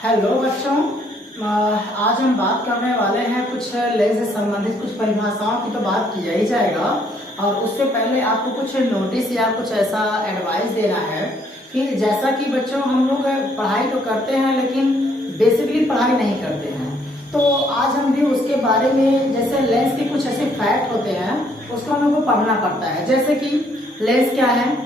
Hello बच्चों, आज हम बात करने वाले हैं कुछ लेंस से संबंधित कुछ परिभाषाओं की। तो बात किया ही जाएगा और उससे पहले आपको कुछ नोटिस या कुछ ऐसा एडवाइस देना है कि जैसा कि बच्चों हम लोग पढ़ाई तो करते हैं लेकिन बेसिकली पढ़ाई नहीं करते हैं। तो आज हम भी उसके बारे में, जैसे लेंस के कुछ ऐसे फैक्ट होते हैं उसको हम लोग को पढ़ना पड़ता है। जैसे कि लेंस क्या है,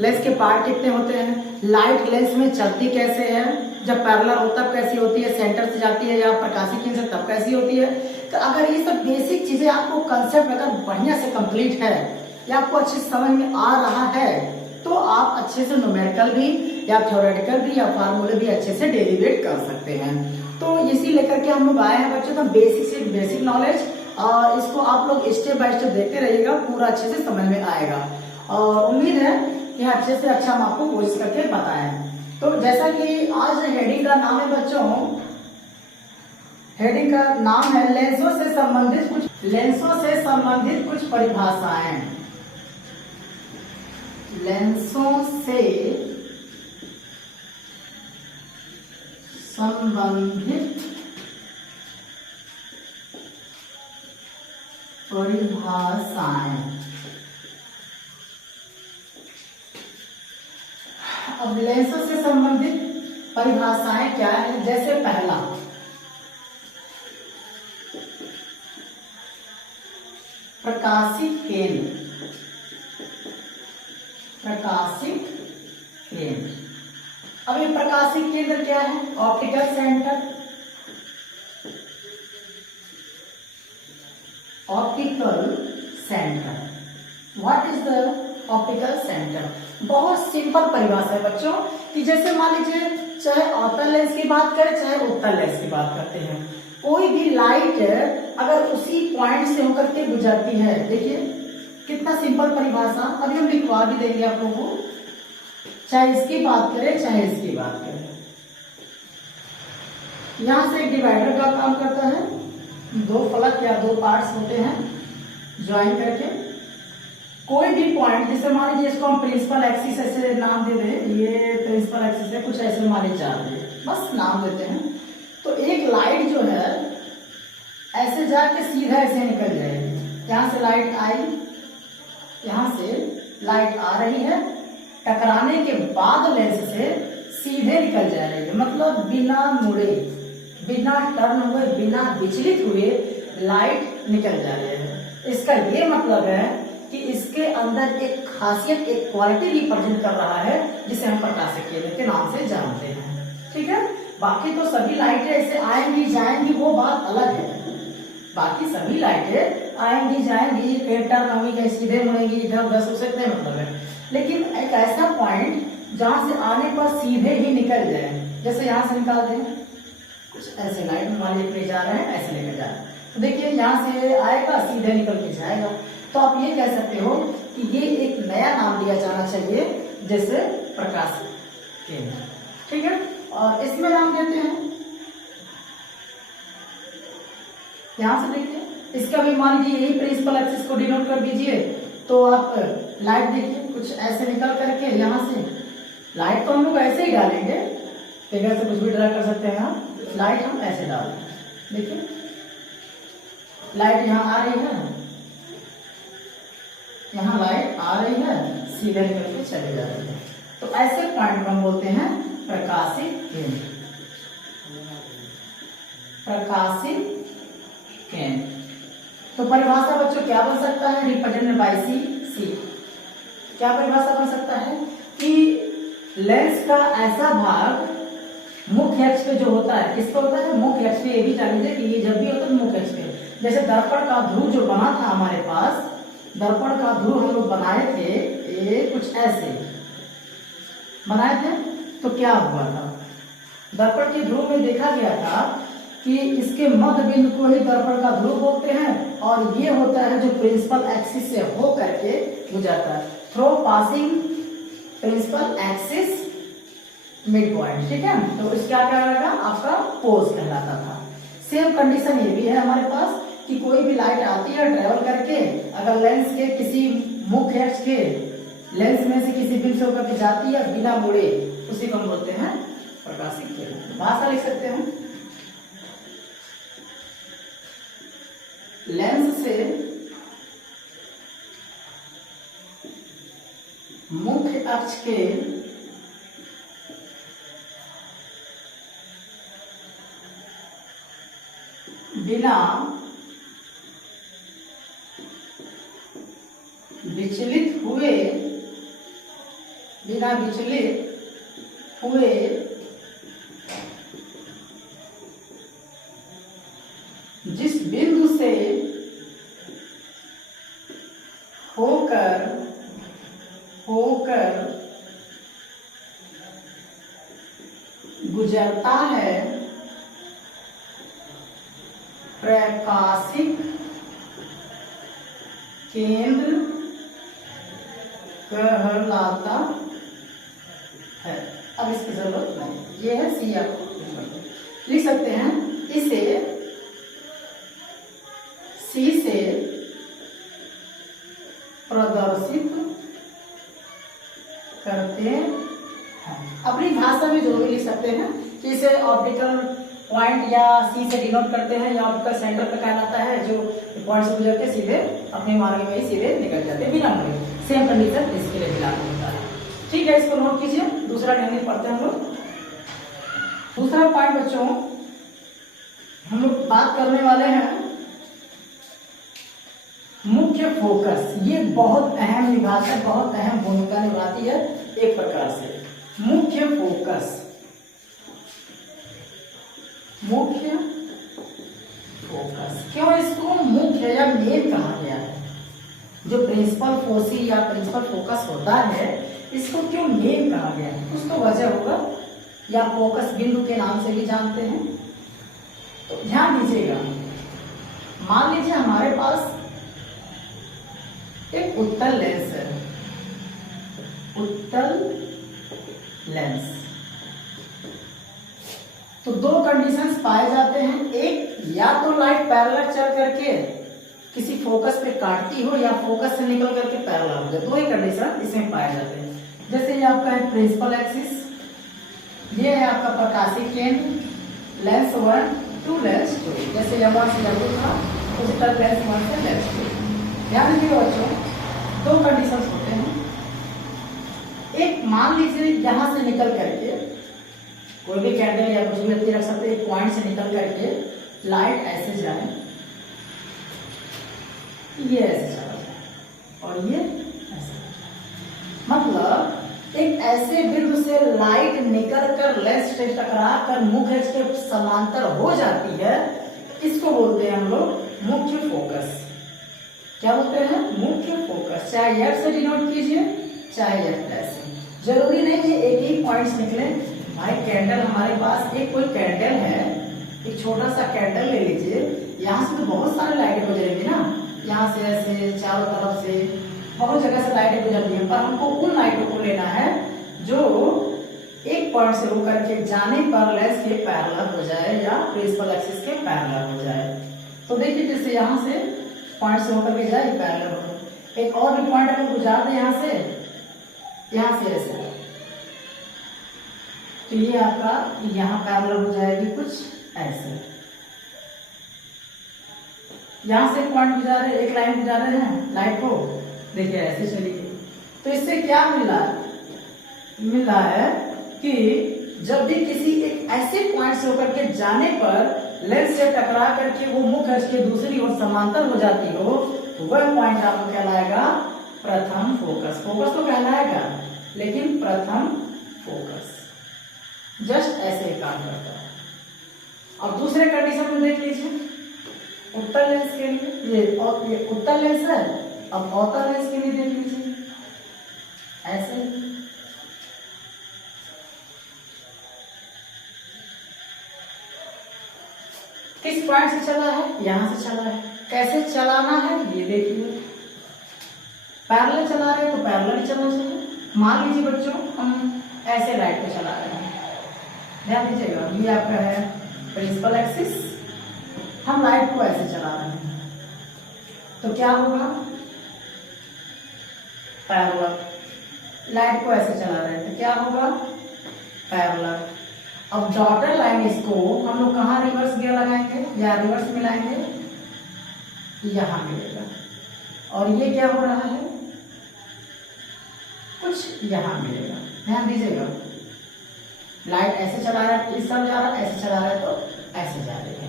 लेंस के पार्ट कितने होते हैं, लाइट लेंस में चलती कैसे है, जब पैरेलल हो तब कैसी होती है, सेंटर से जाती है या प्रकाशीय किरण से तब कैसी होती है। तो अगर ये सब बेसिक चीजें आपको कंसेप्ट अगर बढ़िया से कंप्लीट है या आपको अच्छे से समझ में आ रहा है तो आप अच्छे से न्यूमेरिकल भी या थ्योरेटिकल भी या फार्मूले भी अच्छे से डेरिवेट कर सकते हैं। तो इसी लेकर के हम लोग आए हैं बच्चों, तो बेसिक से बेसिक नॉलेज, और इसको आप लोग स्टेप बाय स्टेप देखते रहिएगा, पूरा अच्छे से समझ में आएगा। और उम्मीद है कि अच्छे से अच्छा हम आपको कोशिश करके बताएं। तो जैसा कि आज हेडिंग का नाम है बच्चों, हेडिंग का नाम है लेंसों से संबंधित कुछ परिभाषाएं। लेंसों से संबंधित परिभाषाएं। अब लेंसों से संबंधित परिभाषाएं क्या है, जैसे पहला प्रकाशिक केंद्र। प्रकाशिक केंद्र, अब ये प्रकाशिक केंद्र क्या है, optical centre. Optical centre, what is the optical centre? बहुत सिंपल परिभाषा है बच्चों कि जैसे मान लीजिए चाहे अवतल लेंस की बात करें चाहे उत्तल लेंस की बात करते हैं, कोई भी लाइट अगर उसी पॉइंट से होकर के गुजरती है, देखिए कितना सिंपल परिभाषा। अभी हम लिखवा भी देंगे आप लोगों को, चाहे इसकी बात करें चाहे इसकी बात करें। यहां से एक डिवाइडर का काम करता है, दो फलक या दो पार्ट्स होते हैं ज्वाइन करके। कोई भी पॉइंट, जैसे मान लीजिए इसको हम प्रिंसिपल एक्सिस ऐसे नाम दे दें, ये प्रिंसिपल एक्सिस है, कुछ ऐसे मान लीजिए बस नाम देते हैं। तो एक लाइट जो है ऐसे जाके सीधा ऐसे निकल जाएगी। यहां से लाइट आई, यहां से लाइट आ रही है, टकराने के बाद लेंस से सीधे निकल जाएगी, मतलब बिना मुड़े, बिना टर्न हुए, बिना विचलित हुए लाइट निकल जा रही है। इसका ये मतलब है कि इसके अंदर एक खासियत, एक क्वालिटी रिप्रेजेंट कर रहा है जिसे हम प्रकाशिक केंद्र के नाम से जानते हैं। ठीक है, बाकी तो सभी लाइटें ऐसे आएंगी जाएंगी वो बात अलग है। बाकी सभी लाइटें आएंगी जाएंगी, कहीं टर्न होंगी, कहीं सीधे मुड़ेंगी, इधर उधर से सकते मतलब है। लेकिन एक ऐसा पॉइंट जहां से आने पर सीधे ही निकल जाए, जैसे यहां से निकालते हैं, कुछ ऐसे लाइट में मान लीजिए जा रहे हैं, ऐसे लेकर जा रहे हैं, तो देखिए यहां से आएगा सीधे निकल के जाएगा। तो आप ये कह सकते हो कि ये एक नया नाम दिया जाना चाहिए, जैसे प्रकाशिक केंद्र। ठीक है, और इसमें नाम देते हैं, यहां से देखिए, इसका भी मान लीजिए यही प्रिंसिपल एक्सिस को डिनोट कर दीजिए। तो आप लाइट देखिए कुछ ऐसे निकल करके, यहां से लाइट तो हम लोग ऐसे ही डालेंगे, फिगर से कुछ भी ड्रा कर सकते हैं आप, लाइट हम ऐसे डाल दें। देखिए लाइट यहां आ रही है, यहाँ लाइट आ रही है, सीधे निकल के चले जा रही है। तो ऐसे पॉइंट को हम बोलते हैं प्रकाशिक केंद्र। प्रकाशिक केंद्र, तो परिभाषा बच्चों क्या बन सकता है, रिप्रेजेंटेड बाय सी। क्या परिभाषा बन सकता है कि लेंस का ऐसा भाग मुख्य अक्ष पे जो होता है, किस पे होता है, मुख्य अक्ष पे। ये भी जान लीजिए कि ये जब भी होता है मुख्य अक्ष पे। जैसे दर्पण का ध्रुव जो बना था हमारे पास, दर्पण का ध्रुव हम लोग बनाए थे, ये कुछ ऐसे बनाए थे, तो क्या हुआ था, दर्पण के ध्रुव में देखा गया था कि इसके मध्य बिंदु को ही दर्पण का ध्रुव बोलते हैं, और ये होता है जो प्रिंसिपल एक्सिस से हो करके गुजरता है, through passing principal axis mid point. ठीक है, तो इसका क्या रहेगा, आपका पोज कहलाता था। सेम कंडीशन ये भी है हमारे पास कि कोई भी लाइट आती है ट्रेवल करके, अगर लेंस के किसी मुख्य अक्ष के लेंस में से किसी बिंदु से होकर के जाती है बिना मुड़े, उसी को हम बोलते हैं प्रकाशिक केंद्र। भाषा लिख सकते हैं, लेंस से मुख्य अक्ष के बिना विचलित हुए जिस बिंदु से होकर गुजरता है प्रकाशिक केंद्र कहलाता है। अब इसकी जरूरत नहीं, ये है सी। आपको लिख सकते हैं, इसे सी से प्रदर्शित करते हैं। अपनी भाषा में जो भी लिख सकते हैं कि इसे ऑप्टिकल पॉइंट या सी से डिनोट करते हैं, या ऑप्टिकल सेंटर पे कहलाता है, जो पॉइंट से गुजर के सीधे अपने मार्ग में ही सीधे निकल जाते हैं बिना मुड़े। सेम कंडीशन इसके लिए भी लागू होता है। ठीक है, इसको नोट कीजिए। दूसरा टेक्निक पढ़ते हैं हम लोग। दूसरा पॉइंट बच्चों, हम लोग बात करने वाले हैं मुख्य फोकस। ये बहुत अहम विभाग है, बहुत अहम भूमिका निभाती है एक प्रकार से। मुख्य फोकस, क्यों इसको मुख्य या मेन कहा गया है? जो प्रिंसिपल फोसी या प्रिंसिपल फोकस होता है, इसको क्यों मेन कहा गया है? कुछ तो वजह होगा, या फोकस बिंदु के नाम से भी जानते हैं। तो ध्यान दीजिएगा, मान लीजिए हमारे पास एक उत्तल लेंस है, उत्तल लेंस। तो दो कंडीशंस पाए जाते हैं, एक या तो लाइट पैरेलल चल करके किसी फोकस पे काटती हो, या फोकस से निकल करके पैरेलल हो जाए। दो ही कंडीशन इसमें पाए जाते हैं। जैसे ये आपका है प्रिंसिपल एक्सिस, ये है आपका प्रकाशिक केंद्र, लेंस 1 टू लेंस 2। जैसे M1 से W था, उसी तरह लेंस 1 से लेंस 2। ध्यान रखिए बच्चों, दो कंडीशंस होते हैं। एक मान लीजिए यहां से निकल करके कोई भी कैंडल या कुछ भी व्यक्ति रख सकते हैं, एक पॉइंट से निकल करके लाइट ऐसे जाए, ये ऐसे चला जाए और ये ऐसे, मतलब एक ऐसे बिंदु से लाइट निकल कर लेंस से टकरा कर मुख्य अक्ष के समांतर हो जाती है। इसको बोलते हैं हम लोग मुख्य फोकस। क्या बोलते हैं? मुख्य फोकस। चाहे एफ से डिनोट कीजिए, चाहे एफ प्लस से, जरूरी नहीं है एक ही पॉइंट निकले। भाई कैंडल हमारे पास, एक कोई कैंडल है, एक छोटा सा कैंडल ले लीजिए, यहाँ से तो बहुत सारे लाइटें गुजरेंगी ना, यहाँ से ऐसे चारों तरफ से बहुत जगह से लाइटें गुजरती हैं, पर हमको उन लाइटों को लेना है जो एक पॉइंट से होकर के जाने पर लेंस के पैरेलल हो जाए या प्रिंसिपल एक्सिस के पैरेलल हो जाए। तो देखिए जैसे यहाँ से पॉइंट से होकर के जाए पैरेलल हो, एक और भी पॉइंट अगर गुजार दे यहाँ से ऐसे, तो ये आपका यहाँ पैरेलल हो जाएगी कुछ ऐसे। यहां से पॉइंट गुजारे, एक लाइन गुजारे हैं लाइट को, देखिए ऐसे चली गई। तो इससे क्या मिल रहा है कि जब भी किसी एक ऐसे पॉइंट से होकर के जाने पर लेंस से टकरा करके वो मुख्य अक्ष के दूसरी ओर समांतर हो जाती हो, तो वह पॉइंट आपको कहलाएगा प्रथम फोकस। फोकस तो कहलाएगा, लेकिन प्रथम फोकस जस्ट ऐसे काम करता है। अब दूसरे कंडीशन में देख लीजिए, उत्तल लेंस के लिए ये उत्तल लेंस है। अब अवतल लेंस के लिए देख लीजिए ऐसे, किस पॉइंट से चला है? यहां से चला है। कैसे चलाना है ये देखिए, पैरेलल चला रहे हैं तो पैरेलल चलना चाहिए। मान लीजिए बच्चों हम ऐसे लाइट पे चला रहे हैं, ध्यान दीजिएगा, ये आपका है प्रिंसिपल एक्सिस, हम लाइट को ऐसे चला रहे हैं, तो क्या होगा? पैरेलल। लाइट को ऐसे चला रहे हैं तो क्या होगा? पैरेलल। अब डॉटेड लाइन इसको हम लोग कहाँ रिवर्स गियर लगाएंगे या रिवर्स मिलाएंगे, यहां मिलेगा। और ये क्या हो रहा है, कुछ यहां मिलेगा। ध्यान दीजिएगा, लाइट ऐसे चला रहा है इस तरफ जा रहा है, ऐसे चला रहा है तो ऐसे जा रही है।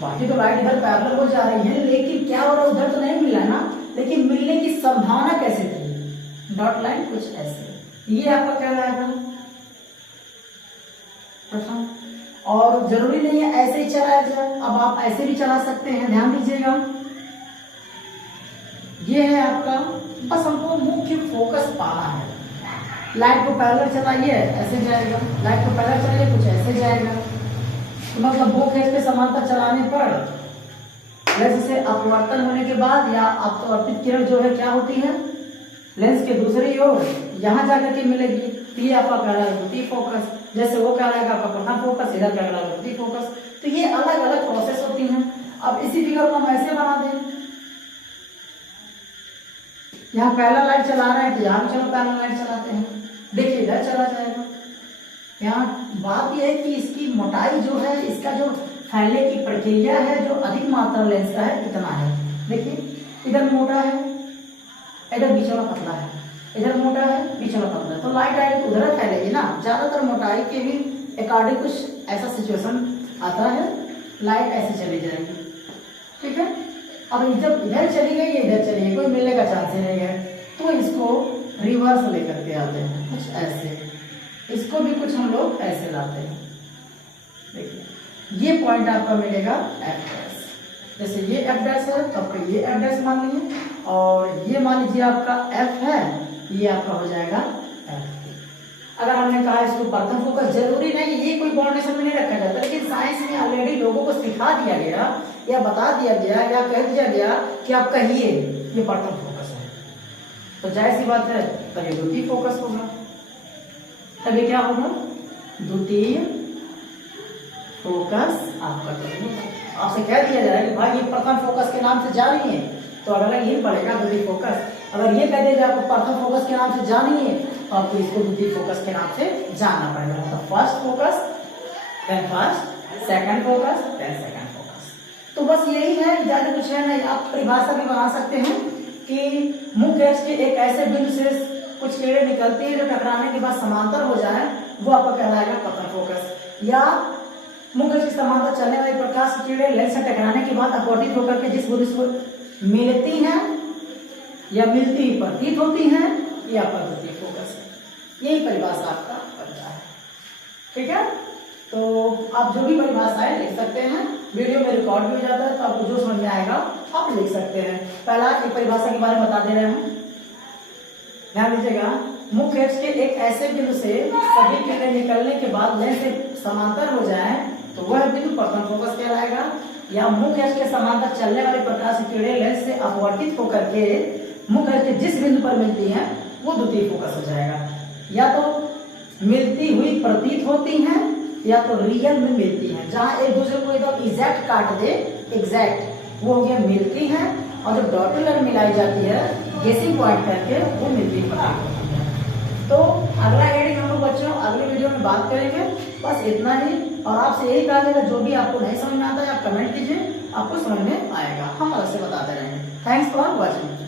बाकी तो लाइट इधर पैरेलल हो जा रही है, लेकिन क्या हो रहा है उधर तो नहीं मिला ना, लेकिन मिलने की संभावना कैसे थी, डॉट लाइन कुछ ऐसे, ये आपका क्या रहेगा प्रथम। और जरूरी नहीं है ऐसे ही चलाया जाए, अब आप ऐसे भी चला सकते हैं। ध्यान दीजिएगा, ये है आपका, बस हमको मुख्य फोकस पाना है। लाइट को पैरेलल चलाइए ऐसे जाएगा, लाइट को पैरेलल चलाइए कुछ ऐसे जाएगा। तो मतलब दो फेज पे समांतर चलाने पर लेंस से अपवर्तन होने के बाद या अपवर्तित किरण जो है क्या होती है, लेंस के दूसरी ओर यहां जाकर के मिलेगी। तो ये आपका कहलाएगा द्वितीय फोकस, जैसे वो कहलाएगा आपका प्रथम फोकस, इधर कहलाएगा द्वितीय फोकस। तो ये अलग अलग प्रोसेस होती हैं। अब इसी फिगर को हम ऐसे बना दें, यहाँ पहला लाइट चला रहे हैं तो यहाँ चलो पहला लाइट चलाते हैं, देखिए इधर चला जाएगा। यहाँ बात यह है कि इसकी मोटाई जो है, इसका जो फैलने की प्रक्रिया है जो अधिक मात्रा लेंस का है कितना है, देखिए इधर मोटा है, इधर बीच वाला पतला है, इधर मोटा है बीच वाला पतला है, तो लाइट डायरेक्ट उधर फैलेगी ना। ज्यादातर मोटाई के भी अकॉर्डिंग कुछ ऐसा सिचुएशन आता है, लाइट ऐसे चली जाएगी, ठीक है। अब जब इधर चली गई इधर चली गई, कोई मिलने का चांस नहीं है, तो इसको रिवर्स लेकर के आते हैं कुछ ऐसे, इसको भी कुछ हम लोग ऐसे लाते हैं। देखिए ये पॉइंट आपका मिलेगा एफ डैश, जैसे ये एफ डैश है तो आपका ये एफ डैश मान लीजिए, और ये मान लीजिए आपका एफ है, ये आपका हो जाएगा एफ। अगर हमने कहा इसको प्रथम फोकस, जरूरी नहीं ये कोई बाउंडेशन में नहीं रखा जाता, लेकिन साइंस में ऑलरेडी लोगों को सिखा दिया गया या बता दिया गया या कह दिया गया कि आप कहिए ये प्रथम फोकस है, तो जाहिर सी बात है तब ये द्वितीय फोकस होगा। तब ये क्या होगा, द्वितीय फोकस आपका होगा। आपसे कह दिया जाए कि भाई ये प्रथम फोकस के नाम से जानी है, तो अगला ये पड़ेगा द्वितीय फोकस। अगर ये कह दिया जाए आपको प्रथम फोकस के नाम से जानी है, तो आपको इसको द्वितीय फोकस के नाम से जानना पड़ेगा। तो first focus, then first, second focus, then second focus. तो बस यही है, ज्यादा कुछ है नहीं। आप परिभाषा भी बना सकते हैं कि मुख्य अक्ष के एक ऐसे बिंदु से कुछ किरणें निकलती है जो टकराने के बाद समांतर हो जाए, वो आपका कहलाएगा प्रथम फोकस। या मुख्य अक्ष के समांतर चलने वाली प्रकाश की किरणें लेंस से टकराने के बाद अपवर्तित होकर के जिस बिंदु से मिलती हैं या मिलती प्रतीत होती हैं, ये आपका द्वितीय फोकस है। यही परिभाषा आपका बनता है, ठीक है। तो आप जो भी परिभाषाएं लिख सकते हैं, वीडियो में रिकॉर्ड भी हो जाता है, तो आपको जो समझ में आएगा आप लिख सकते हैं। पहला एक परिभाषा के बारे में बता दे रहे हैं, ध्यान दीजिएगा। मुख्य अक्ष के एक ऐसे बिंदु से सभी किरणें निकलने के बाद लेंस से समांतर हो जाए, तो वह बिंदु प्रथम फोकस कहलाएगा। या मुख्य अक्ष के समांतर चलने वाले प्रकाश की किरणें लेंस से अपवर्तित होकर के मुख्य अक्ष के जिस बिंदु पर मिलती हैं, वो द्वितीय फोकस हो जाएगा। या तो मिलती हुई प्रतीत होती हैं, या तो रियल में मिलती हैं, जहां एक दूसरे को एकदम एग्जैक्ट काट दे, एग्जैक्ट वो हो गया मिलती हैं। और जब डॉटेड लाइन मिलाई जाती है गेसिंग पॉइंट करके, वो मिलती प्रतीत होती है। तो अगला हेडिंग हम लोग बच्चों अगले वीडियो में बात करेंगे। बस इतना ही, और आपसे यही कहा जाएगा जो भी आपको नहीं समझ में आता है आप कमेंट कीजिए, आपको समझ में आएगा, हम अलग से बताते रहेंगे। Thanks for watching.